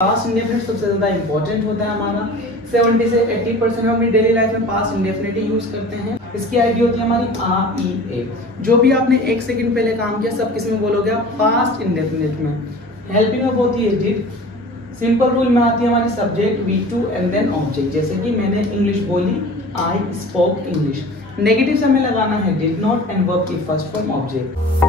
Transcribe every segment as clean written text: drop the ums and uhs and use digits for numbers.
Past indefinite सबसे ज्यादा important होता है हमारा। 70 से 80% हम अपनी डेली लाइफ में पास्ट इंडेफिनिट यूज करते हैं। इसकी आईडी होती है हमारी REA। जो भी आपने 1 सेकंड पहले काम किया सब किस में बोलोगे आप? पास्ट इंडेफिनिट में। हेल्पिंग वर्ब होती है डिड। सिंपल रूल में आती है हमारी subject V2 and then object. जैसे कि मैंने इंग्लिश बोली, आई स्पोक इंग्लिश। नेगेटिव से हमें लगाना है डिड नॉट एंड वर्ब की first form object.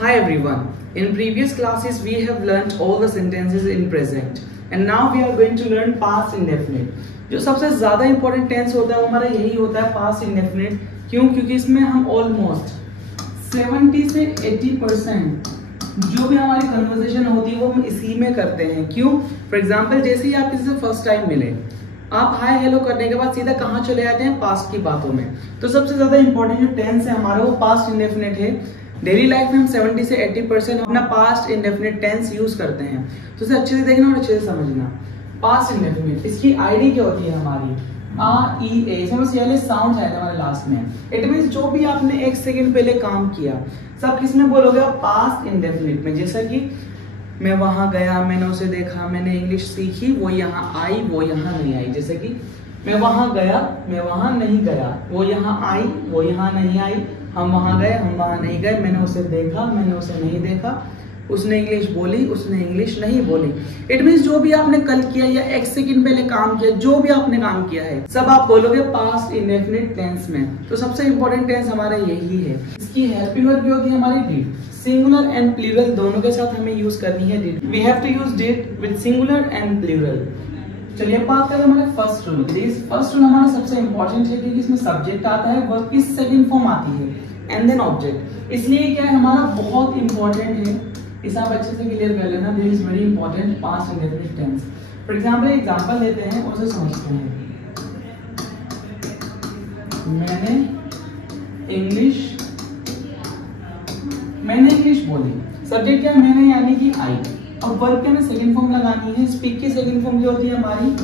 Hi everyone, in previous classes we have learnt all the sentences in present and now we are going to learn past indefinite। जो सबसे ज्यादा important tense होता है वो हमारा यही होता है पास्ट इंडेफिनिट। क्यों? क्योंकि इसमें हम ऑलमोस्ट 70 से 80% जो भी हमारी कन्वर्सेशन होती है वो हम इसी में करते हैं। क्यों? फॉर एग्जाम्पल जैसे ही आप किसी से फर्स्ट टाइम मिले, आप हाय हेलो करने के बाद सीधा कहाँ चले जाते हैं? पास्ट की बातों में। तो सबसे ज्यादा इंपॉर्टेंट जो टेंस है हमारा वो पास्ट इंडेफिनिट है। डेली लाइफ में हम 70 से 80% अपना पास्ट इंडेफिनिट टेंस यूज करते हैं। तो इसे अच्छे से देखना और अच्छे से समझना। पास्ट इंडेफिनिट, इसकी आईडी क्या होती है हमारी? REA। इसमें बस ये साउंड है हमारे लास्ट में। इट मींस जो भी आपने 1 सेकंड पहले काम किया सब किसमें बोलोगे? पास्ट इंडेफिनिट में। जैसा कि मैं वहां गया, मैंने उसे देखा, मैंने इंग्लिश सीखी, वो यहाँ आई, वो यहाँ नहीं आई। जैसे कि मैं वहां गया, मैं वहां नहीं गया, वो यहाँ आई, वो यहाँ नहीं आई। हम वहां गए, हम वहां नहीं गए। मैंने उसे देखा, मैंने उसे नहीं देखा। उसने इंग्लिश बोली, उसने इंग्लिश नहीं बोली। इट मींस जो भी आपने कल किया या 1 सेकंड पहले काम किया, जो भी आपने काम किया है सब आप बोलोगे पास्ट इंडेफिनिट टेंस में। तो सबसे इंपॉर्टेंट टेंस हमारा यही है। इसकी हेल्पिंग वर्ब भी होती है हमारी डिड। सिंगुलर एंड प्लूरल दोनों के साथ हमें यूज करनी है did. We have to use did with singular and plural. चलिए बात करें हमारे फर्स्ट रूल। फर्स्ट रूल हमारा सबसे इंपॉर्टेंट है क्योंकि इसमें सब्जेक्ट आता है, वर्ब की सेकंड फॉर्म आती है एंड देन ऑब्जेक्ट। इसलिए क्या है हमारा बहुत इंपॉर्टेंट है, इसे आप अच्छे से क्लियर कर लेना। This is very important past indefinite tense. For example लेते हैं और उसे समझते हैं। मैंने इंग्लिश बोली। सब्जेक्ट क्या है? मैंने यानी कि आई। अब वर्ब के हमें सेकंड फॉर्म लगानी है। स्पीक की सेकंड फॉर्म जो होती है हमारी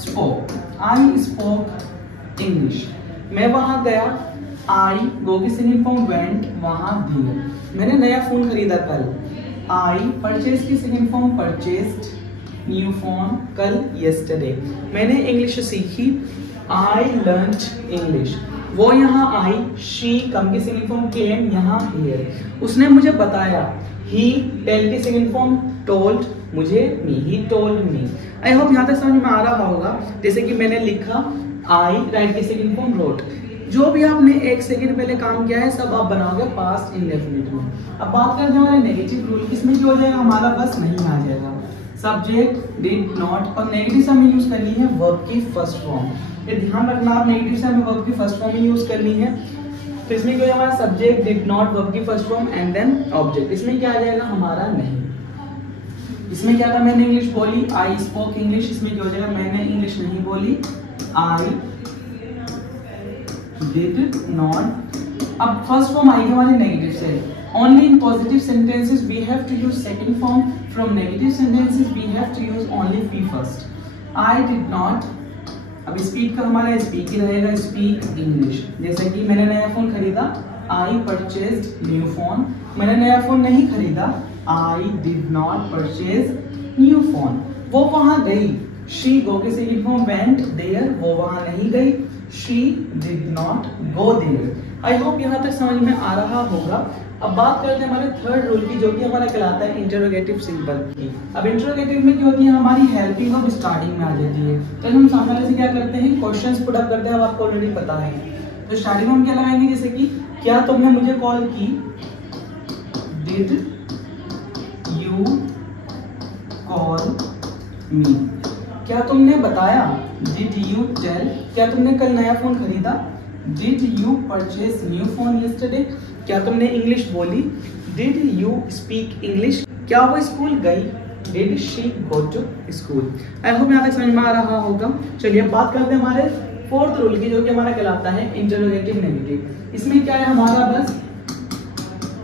स्पोक। I spoke English. मैं वहां गया, आई। गो की सेकंड फॉर्म वेंट, वहां दिए। मैंने नया फोन खरीदा कल, आई। परचेज की second form purchased, new phone call yesterday. मैंने इंग्लिश सीखी, आई लर्न्ड इंग्लिश। वो यहाँ आई, शी। कम की सेकंड फॉर्म केम, यहाँ हियर। उसने मुझे बताया, ही। टेल की सेकंड फॉर्म टोल्ड, मुझे मी, he told me. I hope यहाँ तक समझ में आ रहा होगा। जैसे कि मैंने लिखा, आई। राइट की सेकंड फॉर्म रोट। जो भी आपने 1 सेकंड पहले काम किया है सब आप बनाओगे पास्ट इंडेफिनिट में। अब बात करते हैं हमारे नेगेटिव रूल। इसमें क्या हो जाएगा हमारा? बस नहीं आ जाएगा सब्जेक्ट डिड नॉट। और नेगेटिव से हमें यूज करनी है वर्ब की फर्स्ट फॉर्म। ये ध्यान रखना, आप नेगेटिव से हमें वर्ब की फर्स्ट फॉर्म ही यूज करनी है। तो इसमें क्या हमारा? सब्जेक्ट डिड नॉट, वर्ब की first form and then object. इसमें क्या आ जाएगा हमारा? नहीं। इसमें क्या था? मैंने इंग्लिश बोली, आई स्पोक इंग्लिश। इसमें क्या हो जाएगा? मैंने इंग्लिश नहीं बोली, आई did not। अब फर्स्ट फॉर्म आएगी हमारी नेगेटिव से। Only in positive sentences we have to use second form. From negative sentences we have to use only B first. I did not. अब स्पीक का हमारा speak ही रहेगा, speak English. जैसे कि मैंने नया फोन खरीदा, आई परचेज्ड न्यू फोन। मैंने नया फोन नहीं खरीदा, आई did not purchase new phone. वो वहां गई, शी। गो के सेकंड फॉर्म वेंट देयर, वो वहां नहीं गई, she did not go there। I hope यहाँ तक समझ में आ रहा होगा। अब बात करते हैं हमारे थर्ड रूल की, जो कि हमारा कहलाता है इंटरोगेटिव सिंपल की। अब इंटरोगेटिव में क्या होती है हमारी? हेल्पिंग वर्ब स्टार्टिंग में आ जाती है। तो हम सामने वाले से क्या करते हैं? क्वेश्चंस पुट अप करते हैं। अब आपको ऑलरेडी पता है। तो स्टार्टिंग में हम क्या लगाएंगे? जैसे कि क्या तुमने मुझे कॉल की? Did you call me. क्या तुमने बताया? Did you tell. क्या तुमने कल नया फोन खरीदा? Did you purchase new phone yesterday. क्या तुमने इंग्लिश बोली? Did you speak English. क्या वो स्कूल गई? Did she go to school. I hope यहाँ तक समझ में आ रहा होगा। चलिए बात करते हैं हमारे फोर्थ रूल की, जो कि हमारा कहलाता है इंटरोगेटिव नेगेटिव। इसमें क्या है हमारा? बस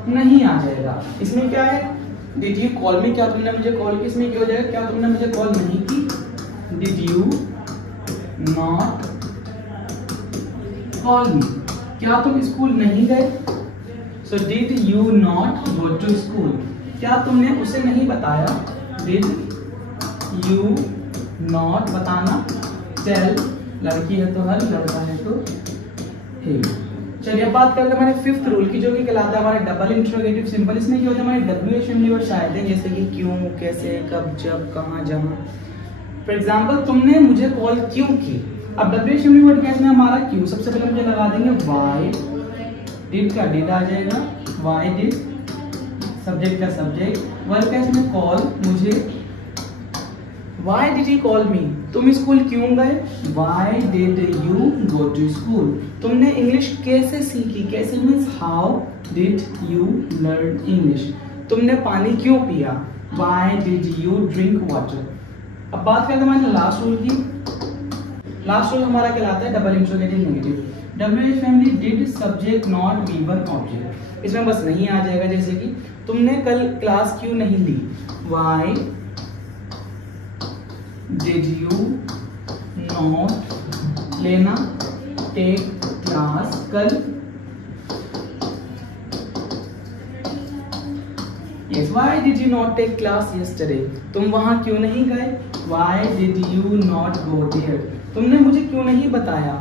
नहीं आ जाएगा। इसमें क्या है? Did you call me. क्या तुमने मुझे कॉल की। इसमें क्या हो जाएगा? क्या तुमने मुझे कॉल नहीं की। Did you not call me, क्या तुम स्कूल नहीं गए? So did you not go to school, क्या तुमने उसे नहीं बताया? डिड यू नॉट बताना, टेल लड़की है तो हर, लड़का है तो ही। चलिए अब बात करते हैं हमारे फिफ्थ रूल की, जो कि कहलाता है हमारे डबल इंट्रोगेटिव सिंपल। इसमें क्या होता है, हमारे डब्ल्यू एच फैमिली वर्ड्स आए थे, जैसे कि क्यों, कैसे, कब, जब, कहाँ, जहाँ। फॉर एग्जाम्पल, तुमने मुझे कॉल क्यों की। अब डब्ल्यू एच फैमिली वर्ड कैसे हमारा क्यों, सबसे पहले मुझे लगा देंगे वाई, डिड का डिड आ जाएगा, वाई डिड, सब्जेक्ट का सब्जेक्ट, वर्ब का इसमें कॉल मुझे, why did you call me, तुम स्कूल क्यों गए? Why did you go to school, तुमने इंग्लिश कैसे सीखी, कैसे means how did you learn English, तुमने पानी क्यों पिया? Why did you drink water. अब बात करते हैं हमारे लास्ट रूल की। लास्ट रूल हमारा कहलाता है double interrogative negative. W H family did subject not verb object, इसमें बस नहीं आ जाएगा, जैसे कि तुमने कल क्लास क्यों नहीं ली? वाई डिड यू नॉट लेना टेक क्लास कल, yes, why did you not take class yesterday, तुम वहां क्यों नहीं गए? Why did you not go there, तुमने मुझे क्यों नहीं बताया?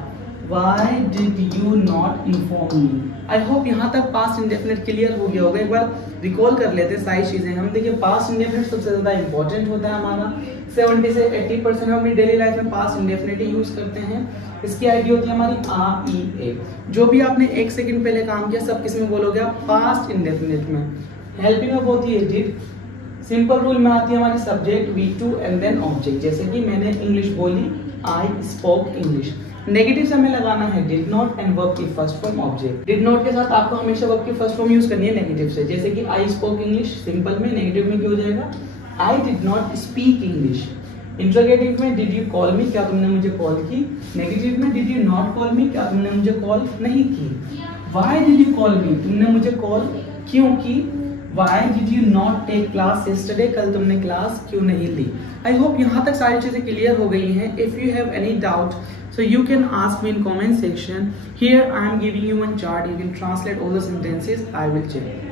Why did you not inform me। I hope यहाँ तक पास्ट इंडेफिनिट क्लियर हो गया होगा। एक बार रिकॉल कर लेते हैं सारी चीजें हम। देखिए पास्ट इंडेफिनिट सबसे ज्यादा इंपॉर्टेंट होता है हमारा, 70 से 80% हम अपनी डेली लाइफ में पास्ट इंडेफिनिट यूज करते हैं। इसकी आईडी होती है हमारी आ ई ए। जो भी आपने एक सेकंड पहले काम किया सब किस में बोलोगे आप? पास्ट इंडेफिनिट में। हेल्पिंग में होती है डिड, सिंपल रूल में आती है हमारी subject V2 and then object, जैसे कि मैंने इंग्लिश बोली, आई स्पोक इंग्लिश। नेगेटिव से हमें लगाना है डिड नॉट एंड वर्ब की first form object. Did not के साथ आपको हमेशा वर्ब की फर्स्ट फॉर्म यूज करनी है नेगेटिव से, जैसे कि आई स्पोक इंग्लिश सिंपल में, नेगेटिव में क्या हो जाएगा? आई did not speak English. Interrogative में डिड यू कॉल मी, क्या तुमने मुझे कॉल की? नेगेटिव में did you not call me, क्या तुमने मुझे कॉल नहीं की? व्हाई डिड यू कॉल मी, तुमने मुझे कॉल क्यों की? Why did you not take class yesterday, कल तुमने क्लास क्यों नहीं ली? I hope यहाँ तक सारी चीजें क्लियर हो गई हैं। If you have any doubt, so you can ask me in comment section. Here I am giving you one chart. You can translate all the sentences. I will check.